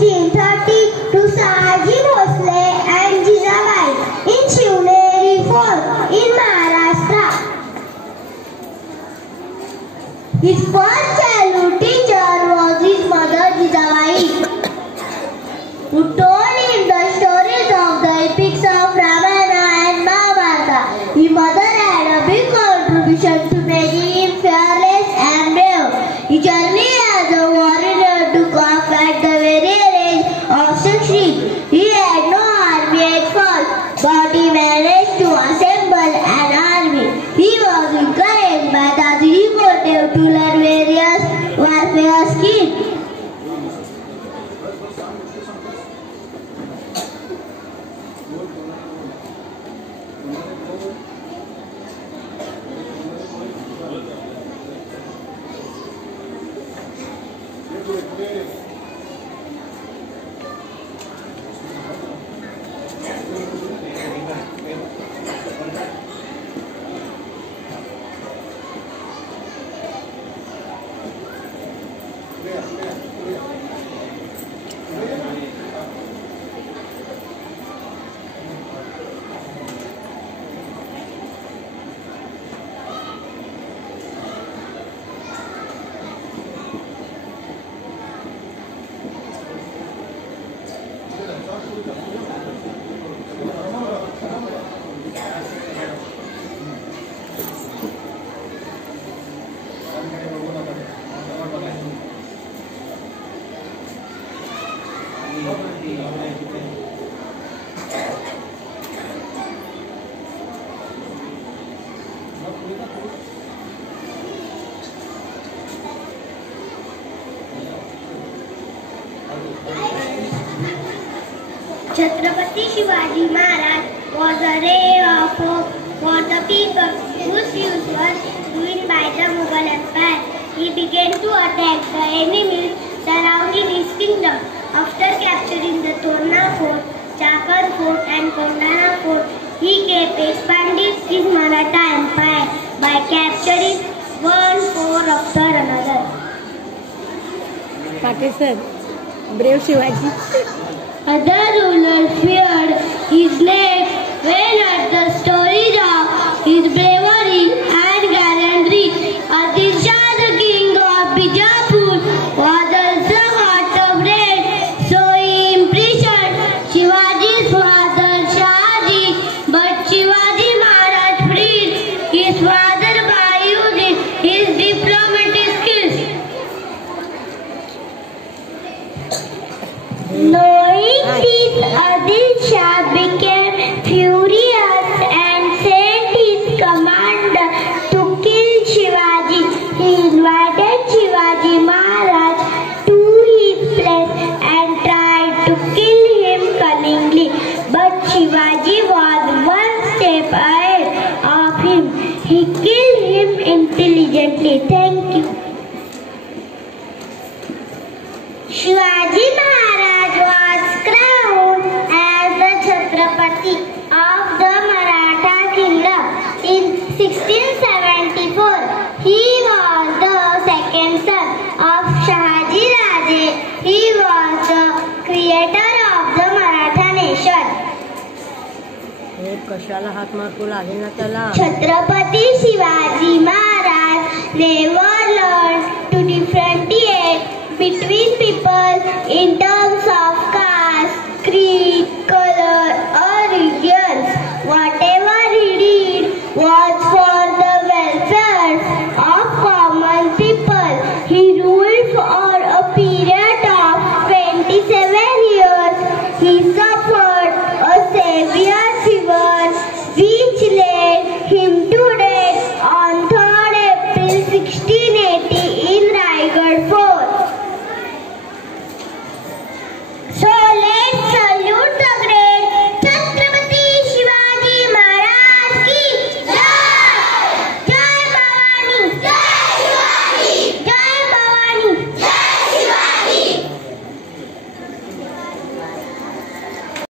1630 to Sahaji Bhosle and Jizabai in Shivneri Fort in Maharashtra. His first childhood teacher was his mother Jizabai, who told him the stories of the epics of Ramayana and Mahabharata. His mother had a big contribution to making him fearless and brave. His journey as a warrior took off at the very age of 16. He had no army at first, but he managed to assemble an army. He was encouraged by Dadiji Kotev to learn various warfare skills. Chhatrapati Shivaji Maharaj was a ray of hope for the people whose views were ruined by the Mughal Empire. He began to attack the enemies surrounding his kingdom. After capturing the Torna Fort, Chakar Fort and Kondana Fort, he expanded his Maratha Empire by capturing one fort after another. Pakistan, brave Shivaji. Other rulers feared his neck when heard the stories of his bravery and gallantry. Adil Shah, the king of Bijapur, was also hot of rage, so he imprisoned Shivaji's father Shahaji. But Shivaji Maharaj freed his father by using his diplomatic skills. Knowing this, Adil Shah became furious and sent his commander to kill Shivaji. He invited Shivaji Maharaj to his place and tried to kill him cunningly. But Shivaji was one step ahead of him. He killed him intelligently. Thank you. Shivaji Maharaj was crowned as the Chhatrapati of the Maratha kingdom in 1674. He was the second son of Shahaji Raje. He was the creator of the Maratha nation. कशाला हात मारतो लागेल ना त्याला. Chhatrapati Shivaji Maharaj never learned to differentiate between people in terms